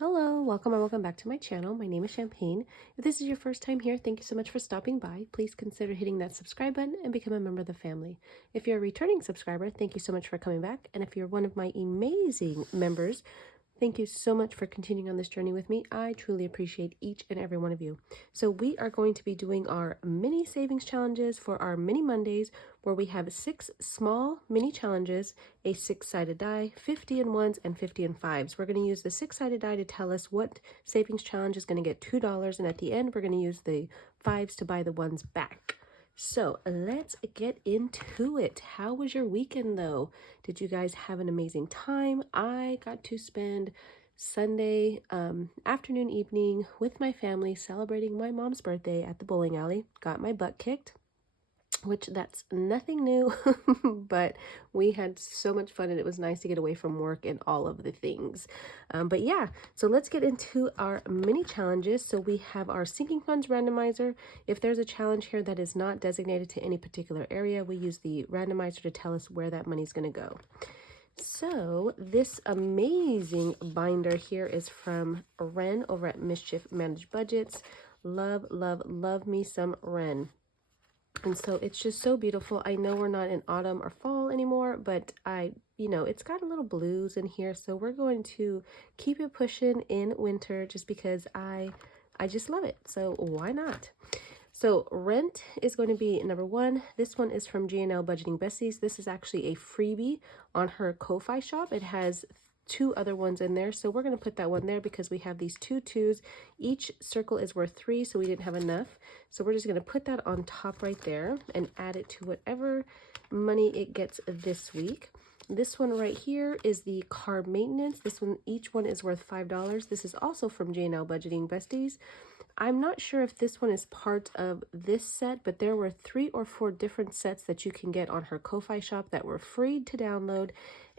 Hello, welcome and welcome back to my channel. My name is Champagne. If this is your first time here, thank you so much for stopping by. Please consider hitting that subscribe button and become a member of the family. If you're a returning subscriber, thank you so much for coming back. And if you're one of my amazing members, thank you so much for continuing on this journey with me. I truly appreciate each and every one of you. So we are going to be doing our mini savings challenges for our mini Mondays, where we have 6 small mini challenges, a 6-sided die, 50 in ones and 50 in fives. We're going to use the 6-sided die to tell us what savings challenge is going to get $2, and at the end we're going to use the fives to buy the ones back. So let's get into it. How was your weekend though? Did you guys have an amazing time? I got to spend Sunday afternoon, evening with my family celebrating my mom's birthday at the bowling alley. Got my butt kicked, which that's nothing new, but we had so much fun and it was nice to get away from work and all of the things. But yeah, so let's get into our mini challenges. So we have our sinking funds randomizer. If there's a challenge here that is not designated to any particular area, we use the randomizer to tell us where that money's going to go. So this amazing binder here is from Ren over at Mischief Managed Budgets. Love, love, love me some Ren. And so it's just so beautiful. I know we're not in autumn or fall anymore, but it's got a little blues in here. So we're going to keep it pushing in winter just because I just love it. So why not? So rent is going to be number 1. This one is from G&L Budgeting Besties. This is actually a freebie on her Ko-Fi shop. It has 2 other ones in there, so we're going to put that one there because we have these 2 2s. Each circle is worth 3, so we didn't have enough, so we're just going to put that on top right there and add it to whatever money it gets this week. This one right here is the car maintenance. This one, each one is worth $5. This is also from G&L Budgeting Besties. I'm not sure if this one is part of this set, but there were 3 or 4 different sets that you can get on her Ko-Fi shop that were free to download.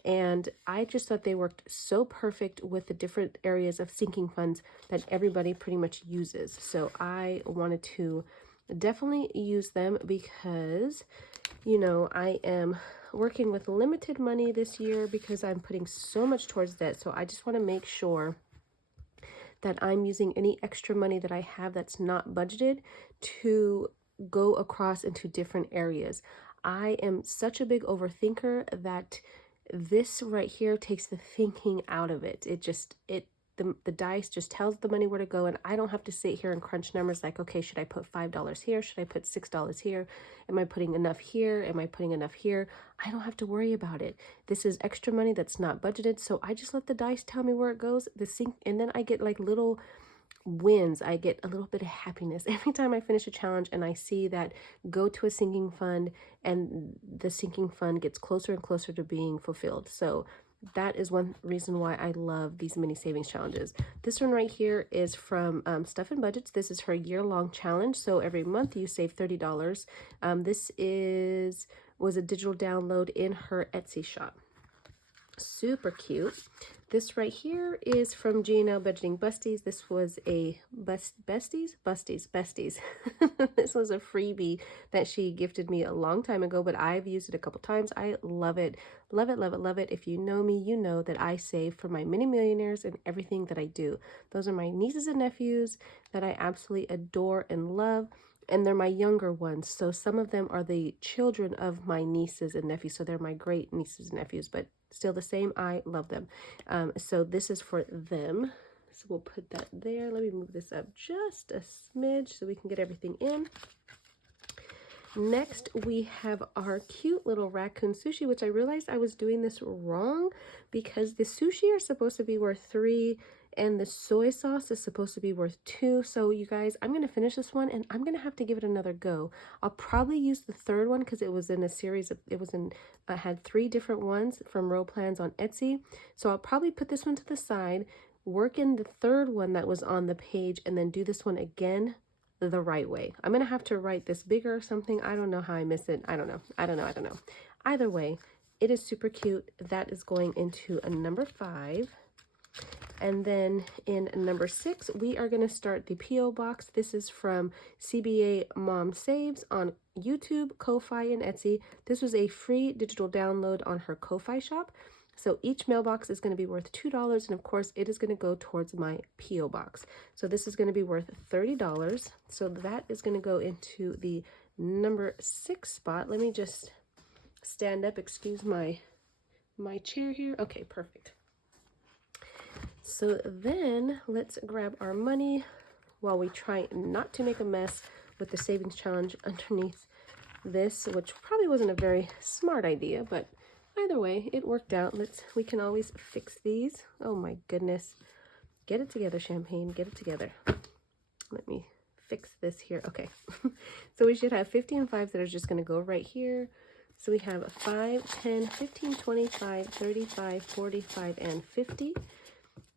And I just thought they worked so perfect with the different areas of sinking funds that everybody pretty much uses. So I wanted to definitely use them because, I am working with limited money this year because I'm putting so much towards debt. So I just want to make sure that I'm using any extra money that I have that's not budgeted to go across into different areas. I am such a big overthinker that this right here takes the thinking out of it. The dice just tells the money where to go, and I don't have to sit here and crunch numbers like, okay, should I put $5 here? Should I put $6 here? Am I putting enough here? Am I putting enough here? I don't have to worry about it. This is extra money that's not budgeted, so I just let the dice tell me where it goes. And then I get like little wins. I get a little bit of happiness every time I finish a challenge and I see that go to a sinking fund, and the sinking fund gets closer and closer to being fulfilled. So that is one reason why I love these mini savings challenges. This one right here is from Stuff and Budgets. This is her year-long challenge. So every month you save $30. This was a digital download in her Etsy shop. Super cute. This right here is from G&L Budgeting Besties. This was a Besties. This was a freebie that she gifted me a long time ago, but I've used it a couple times. I love it. Love it, love it, love it. If you know me, you know that I save for my mini millionaires and everything that I do. Those are my nieces and nephews that I absolutely adore and love. And they're my younger ones. So some of them are the children of my nieces and nephews. So they're my great nieces and nephews, but still the same. I love them. So this is for them. So we'll put that there. Let me move this up just a smidge so we can get everything in. Next, we have our cute little raccoon sushi, which I realized I was doing this wrong because the sushi are supposed to be worth 3 and the soy sauce is supposed to be worth 2. So you guys, I'm going to finish this one and I'm going to have to give it another go. I'll probably use the third one because it was in a series of, I had 3 different ones from Row Plans on Etsy. So I'll probably put this one to the side, work in the third one that was on the page, and then do this one again the right way. I'm going to have to write this bigger or something. I don't know how I miss it. I don't know. Either way, it is super cute. That is going into a number 5. And then in number 6, we are going to start the P.O. box. This is from CBA Mom Saves on YouTube, Ko-Fi, and Etsy. This was a free digital download on her Ko-Fi shop. So each mailbox is going to be worth $2, and of course it is going to go towards my P.O. box. So this is going to be worth $30. So that is going to go into the number 6 spot. Let me just stand up, excuse my chair here. Okay, perfect. So then let's grab our money while we try not to make a mess with the savings challenge underneath this, which probably wasn't a very smart idea, but either way, it worked out. We can always fix these. Oh my goodness. Get it together, Champagne. Get it together. Let me fix this here. Okay. So we should have 50 and 5s that are just going to go right here. So we have 5, 10, 15, 25, 35, 45, and 50.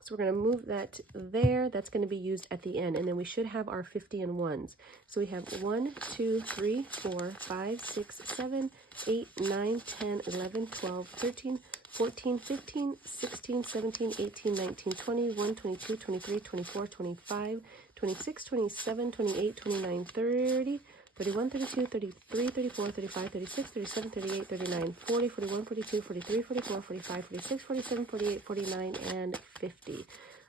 So we're going to move that there. That's going to be used at the end. And then we should have our 50 and 1s. So we have 1, 2, 3, 4, 5, 6, 7, 8, 9, 10, 11, 12, 13, 14, 15, 16, 17, 18, 19, 20, 21, 22, 23, 24, 25, 26, 27, 28, 29, 30, 31, 32, 33, 34, 35, 36, 37, 38, 39, 40, 41, 42, 43, 44, 45, 46, 47, 48, 49, and 50.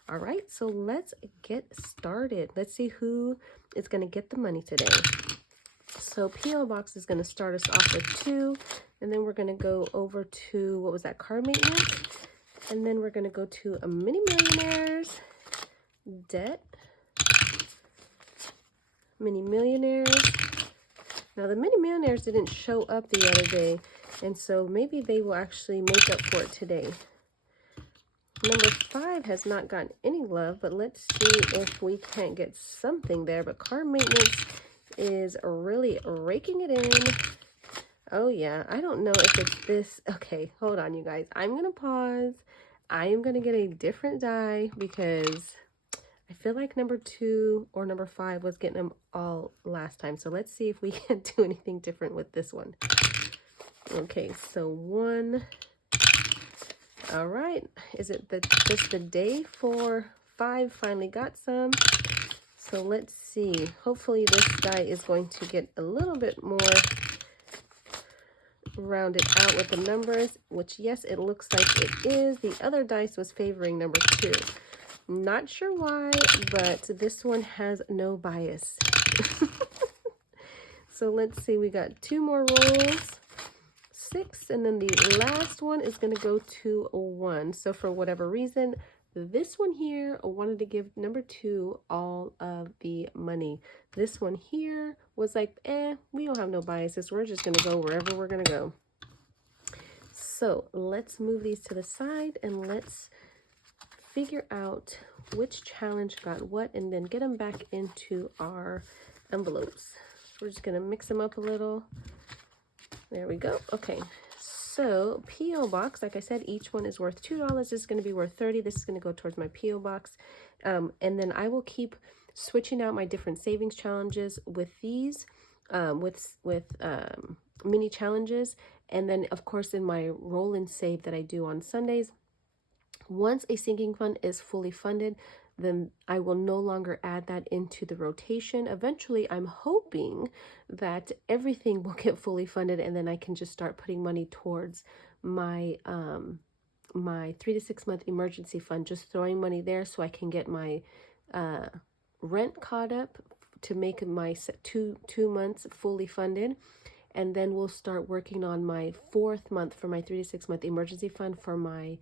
All right, so let's get started. Let's see who is going to get the money today. So P.O. Box is going to start us off with 2, and then we're going to go over to, what was that, car maintenance? And then we're going to go to a Mini Millionaires, debt, Mini Millionaires. Now, the Mini Millionaires didn't show up the other day, and so maybe they will actually make up for it today. Number 5 has not gotten any love, but let's see if we can't get something there. But car maintenance is really raking it in. Oh, yeah. I don't know if it's this. Okay, hold on, you guys. I'm going to pause. I am going to get a different die because I feel like number 2 or number 5 was getting them all last time. So let's see if we can do anything different with this one. Okay, so 1. All right. Is it just the day for 5 finally got some? So let's see. Hopefully this die is going to get a little bit more rounded out with the numbers, which yes, it looks like it is. The other dice was favoring number 2. Not sure why, but this one has no bias. So let's see, we got 2 more rolls, 6, and then the last one is going to go to a 1. So for whatever reason, this one here wanted to give number 2 all of the money. This one here was like, we don't have no biases. We're just going to go wherever we're going to go. So let's move these to the side and let's figure out which challenge got what and then get them back into our envelopes. We're just going to mix them up a little. There we go. Okay. So P.O. Box, like I said, each one is worth $2. This is going to be worth 30. This is going to go towards my P.O. Box. And then I will keep switching out my different savings challenges with these, mini challenges. And then, of course, in my roll and save that I do on Sundays, once a sinking fund is fully funded, then I will no longer add that into the rotation. Eventually, I'm hoping that everything will get fully funded and then I can just start putting money towards my my 3 to 6 month emergency fund, just throwing money there so I can get my rent caught up to make my two months fully funded. And then we'll start working on my 4th month for my 3 to 6 month emergency fund for my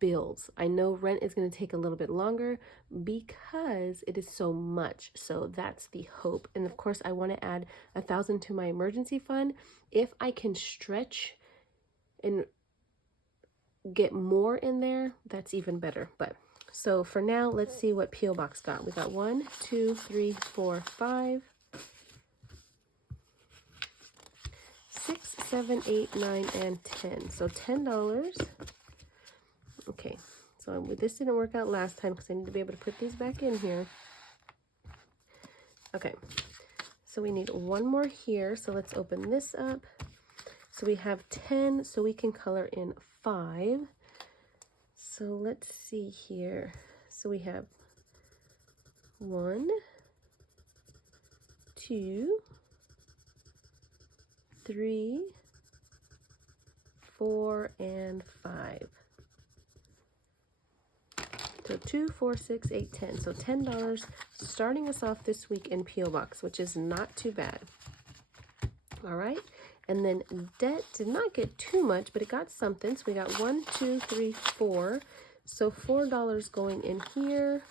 bills. I know rent is going to take a little bit longer because it is so much. So that's the hope. And of course, I want to add 1,000 to my emergency fund. If I can stretch and get more in there, that's even better. But so for now, let's see what P.O. Box got. We got 1, 2, 3, 4, 5, 6, 7, 8, 9, and 10. So $10. Okay, so this didn't work out last time because I need to be able to put these back in here. Okay, so we need 1 more here. So let's open this up. So we have 10, so we can color in 5. So let's see here. So we have 1, 2, 3, 4, and 5. So 2, 4, 6, 8, 10. So $10 starting us off this week in P.O. Box, which is not too bad. All right. And then debt did not get too much, but it got something. So we got 1, 2, 3, 4. So $4 going in here.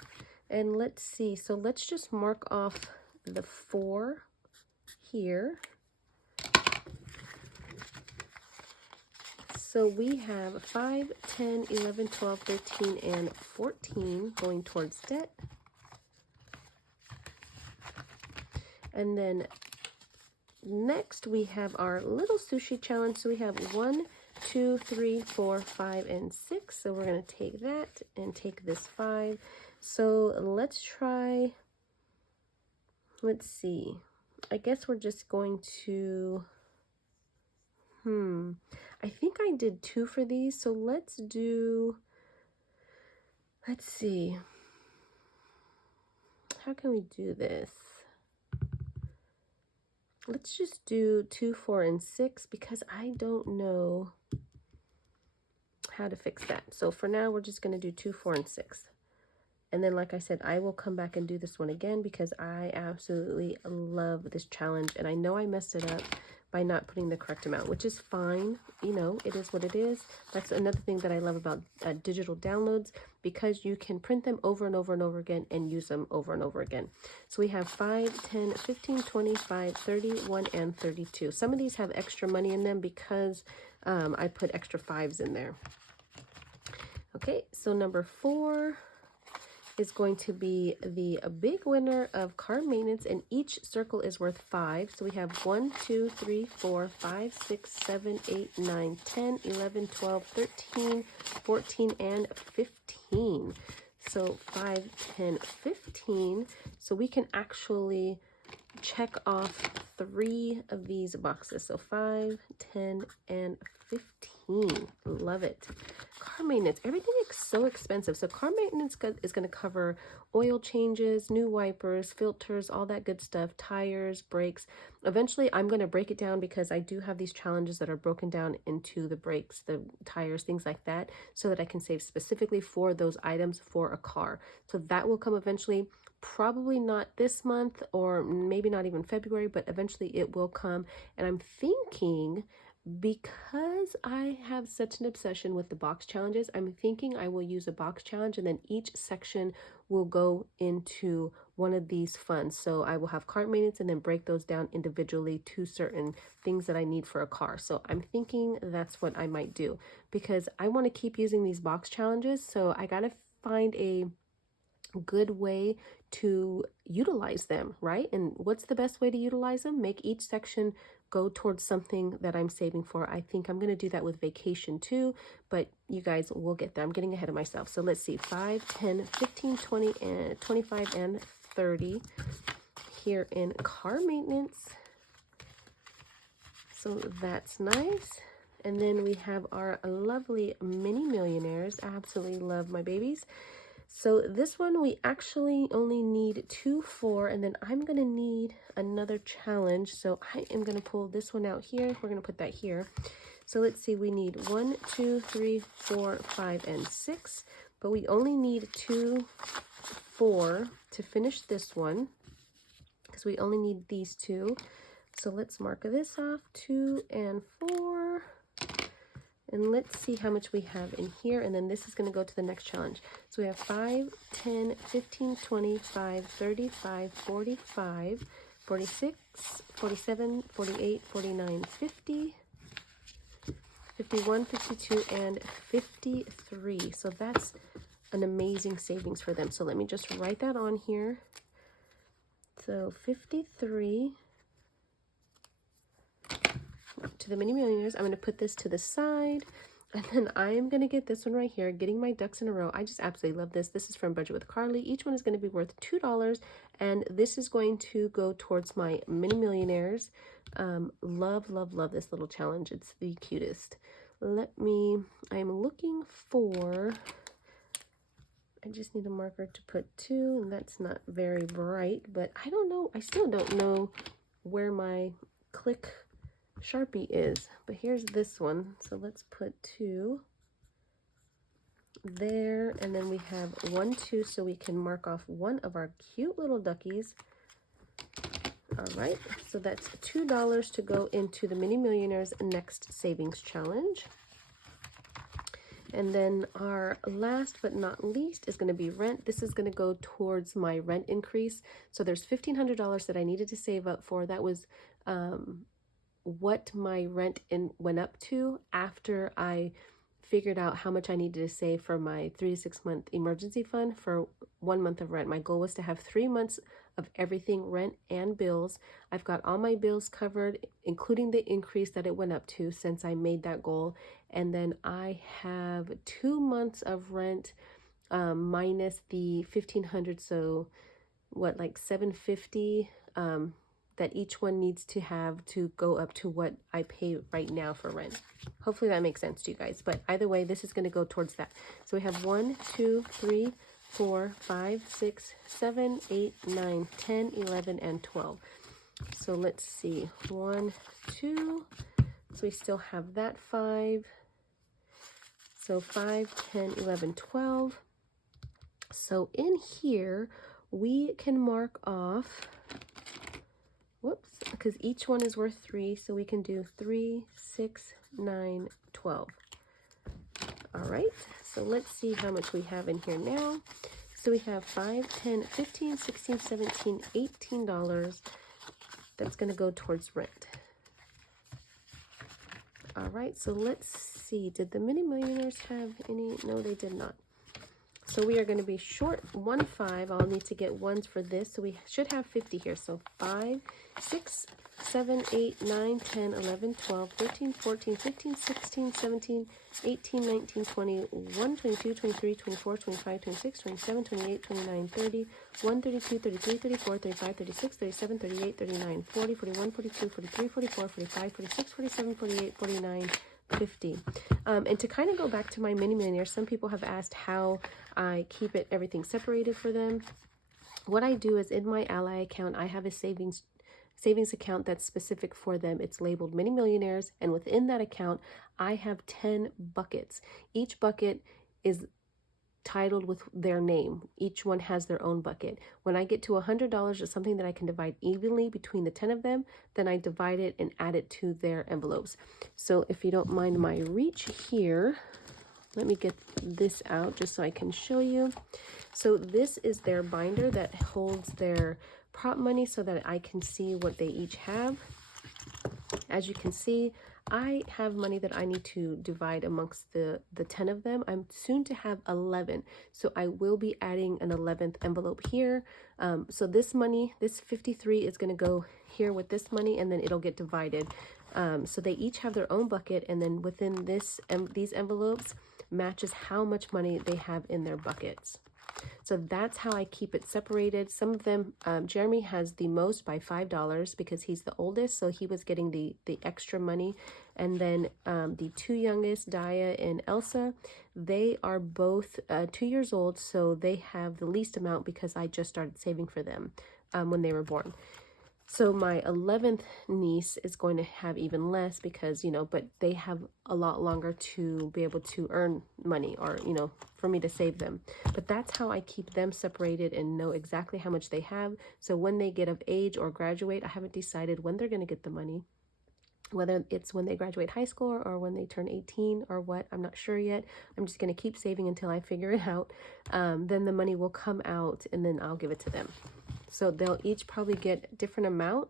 And let's see. So let's just mark off the 4 here. So we have 5, 10, 11, 12, 13, and 14 going towards debt. And then next we have our little sushi challenge. So we have 1, 2, 3, 4, 5, and 6. So we're going to take that and take this 5. So let's try, let's see. I guess we're just going to, I think I did 2 for these. So let's do, let's see. How can we do this? Let's just do 2, 4, and 6 because I don't know how to fix that. So for now, we're just going to do 2, 4, and 6. And then, like I said, I will come back and do this one again because I absolutely love this challenge. And I know I messed it up by not putting the correct amount, which is fine. You know, it is what it is. That's another thing that I love about digital downloads, because you can print them over and over and over again and use them over and over again. So we have 5, 10, 15, 25, 31, and 32. Some of these have extra money in them because I put extra 5s in there. Okay, so number 4 is going to be the big winner of car maintenance, and each circle is worth 5. So we have 1, 2, 3, 4, 5, 6, 7, 8, 9, 10, 11, 12, 13, 14, and 15. So 5, 10, 15. So we can actually check off 3 of these boxes. So 5, 10, and 15. Love it. Car maintenance. Everything is so expensive. So car maintenance is going to cover oil changes, new wipers, filters, all that good stuff, tires, brakes. Eventually, I'm going to break it down because I do have these challenges that are broken down into the brakes, the tires, things like that, so that I can save specifically for those items for a car. So that will come eventually. Probably not this month, or maybe not even February, but eventually it will come. And I'm thinking, because I have such an obsession with the box challenges, I'm thinking I will use a box challenge, and then each section will go into one of these funds. So I will have car maintenance and then break those down individually to certain things that I need for a car. So I'm thinking that's what I might do, because I want to keep using these box challenges. So I got to find a good way to utilize them, right? And what's the best way to utilize them? Make each section go towards something that I'm saving for. I think I'm going to do that with vacation too, but you guys will get there. I'm getting ahead of myself. So let's see, 5, 10, 15, 20, and 25, and 30 here in car maintenance. So that's nice. And then we have our lovely mini millionaires. I absolutely love my babies. So this one we actually only need 2 for, and then I'm going to need another challenge. So I am going to pull this one out here. We're going to put that here. So let's see, we need 1, 2, 3, 4, 5, and 6, but we only need 2, 4 to finish this one because we only need these 2. So let's mark this off, 2 and 4. And let's see how much we have in here. And then this is going to go to the next challenge. So we have 5, 10, 15, 25, 35, 45, 46, 47, 48, 49, 50, 51, 52, and 53. So that's an amazing savings for them. So let me just write that on here. So 53. To the mini millionaires, I'm going to put this to the side, and then I'm going to get this one right here, getting my ducks in a row. I just absolutely love this. This is from Budget with Carly. Each one is going to be worth $2, and this is going to go towards my mini millionaires. Love, love, love this little challenge. It's the cutest. I'm looking for, I just need a marker to put 2, and that's not very bright, but I don't know. I still don't know where my click Sharpie is, but here's this one. So let's put 2 there, and then we have 1, 2, so we can mark off one of our cute little duckies. All right, so that's $2 to go into the Mini Millionaires Next Savings Challenge. And then our last but not least is going to be rent. This is going to go towards my rent increase. So there's $1,500 that I needed to save up for. That was what my rent went up to after I figured out how much I needed to save for my 3 to 6 month emergency fund for 1 month of rent. My goal was to have 3 months of everything, rent and bills. I've got all my bills covered, including the increase that it went up to since I made that goal. And then I have 2 months of rent minus the 1,500, so what, like 750 that each one needs to have to go up to what I pay right now for rent. Hopefully that makes sense to you guys, but either way, this is going to go towards that. So we have 1, 2, 3, 4, 5, 6, 7, 8, 9, 10, 11, and 12. So let's see, 1, 2, so we still have that 5. So 5, 10, 11, 12. So in here, we can mark off, whoops, because each one is worth 3, so we can do 3, 6, 9, 12. All right, so let's see how much we have in here now. So we have 5, 10, 15, 16, 17, $18. That's going to go towards rent. All right, so let's see. Did the Mini Millionaires have any? No, they did not. So we are going to be short 1, 5. I'll need to get ones for this. So we should have 50 here. So 5, 6, 7, 8, 9, 10, 11, 12, 13, 14, 15, 16, 17, 18, 19, 20, 1, 22, 23, 24, 25, 26, 27, 28, 29, 30, 1, 32, 33, 34, 35, 36, 37, 38, 39, 40, 41, 42, 43, 44, 45, 46, 47, 48, 49, 50. And to kind of go back to my Mini Millionaire, some people have asked how I keep everything separated for them. What I do is in my Ally account, I have a savings account that's specific for them. It's labeled Mini Millionaires, and within that account, I have 10 buckets. Each bucket is titled with their name. Each one has their own bucket. When I get to $100 or something that I can divide evenly between the 10 of them, then I divide it and add it to their envelopes. So if you don't mind my reach here, let me get this out just so I can show you. So this is their binder that holds their prop money so that I can see what they each have. As you can see, I have money that I need to divide amongst the 10 of them. I'm soon to have 11, so I will be adding an 11th envelope here. So this money, this 53 is going to go here with this money, and then it'll get divided. So they each have their own bucket, and then within these envelopes matches how much money they have in their buckets. So that's how I keep it separated. Some of them, Jeremy has the most by $5 because he's the oldest, so he was getting the extra money. And then the 2 youngest, Daya and Elsa, they are both 2 years old, so they have the least amount because I just started saving for them when they were born. So my 11th niece is going to have even less because, but they have a lot longer to be able to earn money or, for me to save them. But that's how I keep them separated and know exactly how much they have. So when they get of age or graduate, I haven't decided when they're going to get the money, whether it's when they graduate high school or when they turn 18 or what, I'm not sure yet. I'm just going to keep saving until I figure it out. Then the money will come out and then I'll give it to them. So they'll each probably get a different amount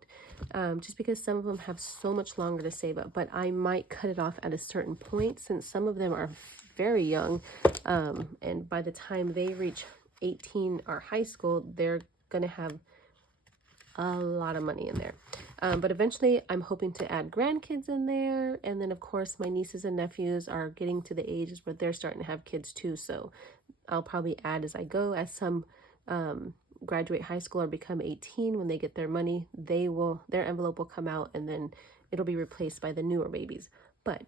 just because some of them have so much longer to save up. But I might cut it off at a certain point since some of them are very young. And by the time they reach 18 or high school, they're going to have a lot of money in there. But eventually I'm hoping to add grandkids in there. And then of course my nieces and nephews are getting to the ages where they're starting to have kids too. So I'll probably add as I go. As some graduate high school or become 18, when they get their money, their envelope will come out and then it'll be replaced by the newer babies. But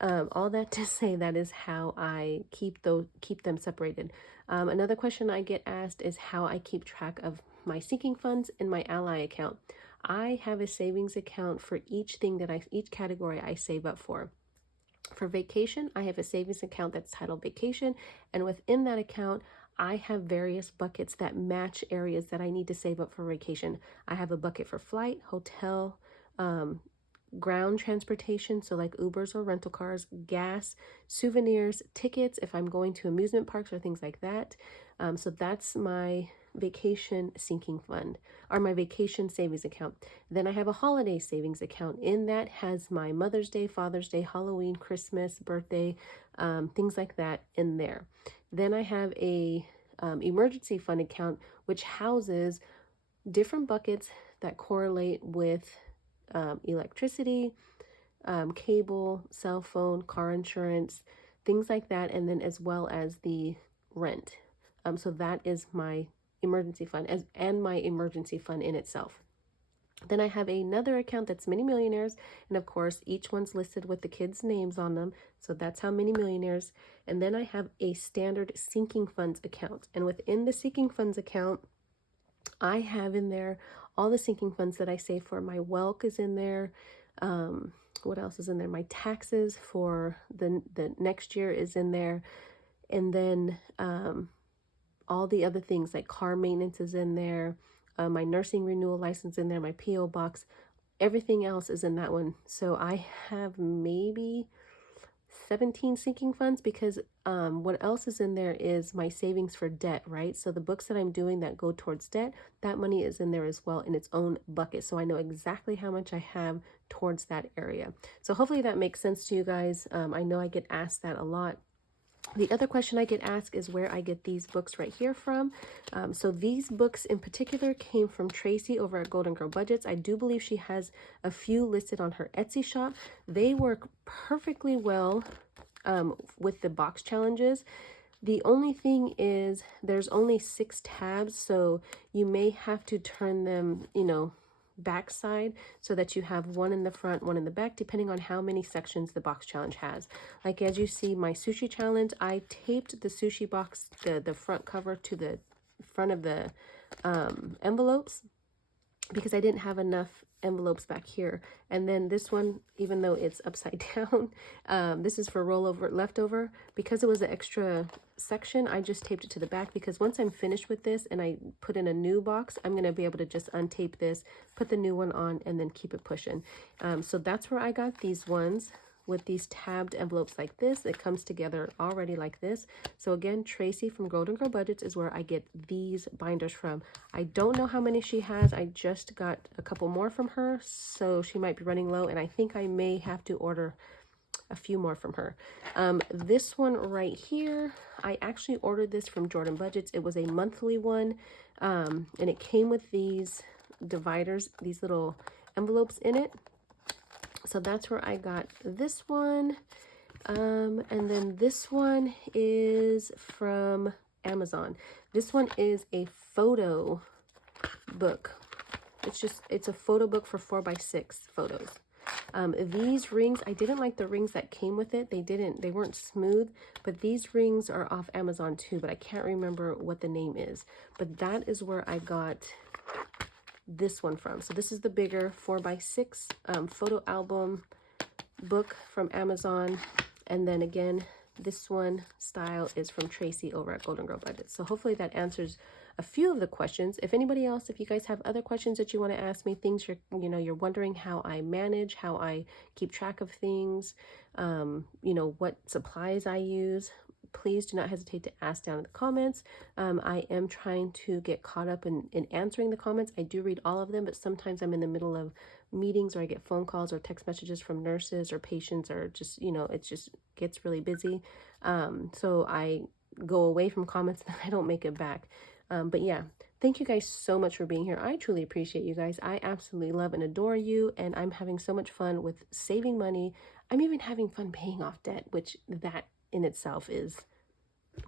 all that to say, that is how I keep them separated. Another question I get asked is how I keep track of my sinking funds in my Ally account. I have a savings account for each category I save up for. For vacation, I have a savings account that's titled vacation, and within that account, I have various buckets that match areas that I need to save up for vacation. I have a bucket for flight, hotel, ground transportation, so like Ubers or rental cars, gas, souvenirs, tickets if I'm going to amusement parks or things like that. So that's my vacation sinking fund, or my vacation savings account. Then I have a holiday savings account. In that has my Mother's Day, Father's Day, Halloween, Christmas, birthday, things like that in there. Then I have a emergency fund account, which houses different buckets that correlate with electricity, cable, cell phone, car insurance, things like that, and then as well as the rent. So that is my emergency fund and my emergency fund in itself. Then I have another account that's Mini Millionaires, and of course each one's listed with the kids' names on them, so that's how Mini Millionaires. And then I have a standard sinking funds account, and within the sinking funds account, I have in there all the sinking funds that I save for. My Welk is in there. What else is in there? My taxes for the next year is in there, and then all the other things like car maintenance is in there, my nursing renewal license in there, my PO box, everything else is in that one. So I have maybe 17 sinking funds, because what else is in there is my savings for debt, right? So the books that I'm doing that go towards debt, that money is in there as well in its own bucket. So I know exactly how much I have towards that area. So hopefully that makes sense to you guys. I know I get asked that a lot. The other question I get asked is where I get these books right here from. So these books in particular came from Tracy over at Golden Girl Budgets. I do believe she has a few listed on her Etsy shop. They work perfectly well with the box challenges. The only thing is there's only 6 tabs, so you may have to turn them, backside, so that you have one in the front, one in the back, depending on how many sections the box challenge has. Like as you see, my sushi challenge, I taped the sushi box, the front cover to the front of the envelopes, because I didn't have enough envelopes back here. And then this one, even though it's upside down, this is for rollover leftover. Because it was an extra section, I just taped it to the back, because once I'm finished with this and I put in a new box, I'm going to be able to just untape this, put the new one on, and then keep it pushing. So that's where I got these ones with these tabbed envelopes like this. It comes together already like this. So again, Tracy from Golden Girl Budgets is where I get these binders from. I don't know how many she has. I just got a couple more from her, so she might be running low, and I think I may have to order a few more from her. This one right here, I actually ordered this from Jordan Budgets. It was a monthly one, and it came with these dividers, these little envelopes in it. So that's where I got this one. And then this one is from Amazon. This one is a photo book. It's a photo book for 4x6 photos. These rings, I didn't like the rings that came with it. They weren't smooth, but these rings are off Amazon too, but I can't remember what the name is. But that is where I got this one from. So this is the bigger 4x6 photo album book from Amazon. And then again, this one style is from Tracy over at Golden Girl Budget. So hopefully that answers a few of the questions. If anybody else, if you guys have other questions that you want to ask me, things you're wondering how I manage, how I keep track of things, what supplies I use, please do not hesitate to ask down in the comments. I am trying to get caught up in answering the comments. I do read all of them, but sometimes I'm in the middle of meetings, or I get phone calls or text messages from nurses or patients, or just, it just gets really busy. So I go away from comments and I don't make it back. But yeah, thank you guys so much for being here. I truly appreciate you guys. I absolutely love and adore you, and I'm having so much fun with saving money. I'm even having fun paying off debt, which that in itself is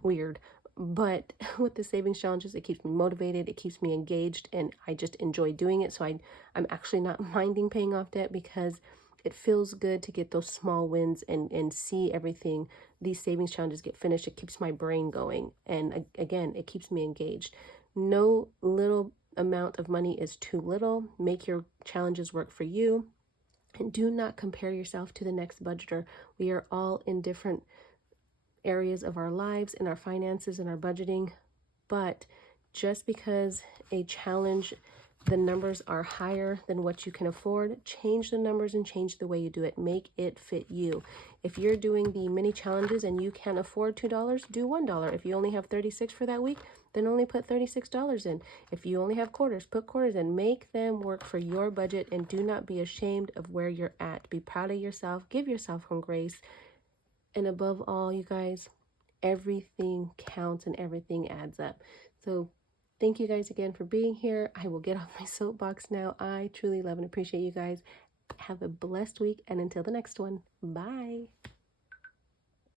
weird. But with the savings challenges, it keeps me motivated, it keeps me engaged, and I just enjoy doing it. So I'm actually not minding paying off debt, because it feels good to get those small wins and see everything, these savings challenges get finished. It keeps my brain going, and again, it keeps me engaged. No little amount of money is too little. Make your challenges work for you. And do not compare yourself to the next budgeter. We are all in different areas of our lives, in our finances, and our budgeting. But just because a challenge, the numbers are higher than what you can afford, change the numbers and change the way you do it. Make it fit you. If you're doing the mini challenges and you can't afford $2, do $1. If you only have 36 for that week, then only put $36 in. If you only have quarters, put quarters in. Make them work for your budget, and do not be ashamed of where you're at. Be proud of yourself. Give yourself some grace. And above all, you guys, everything counts and everything adds up. So thank you guys again for being here. I will get off my soapbox now. I truly love and appreciate you guys. Have a blessed week, and until the next one, bye.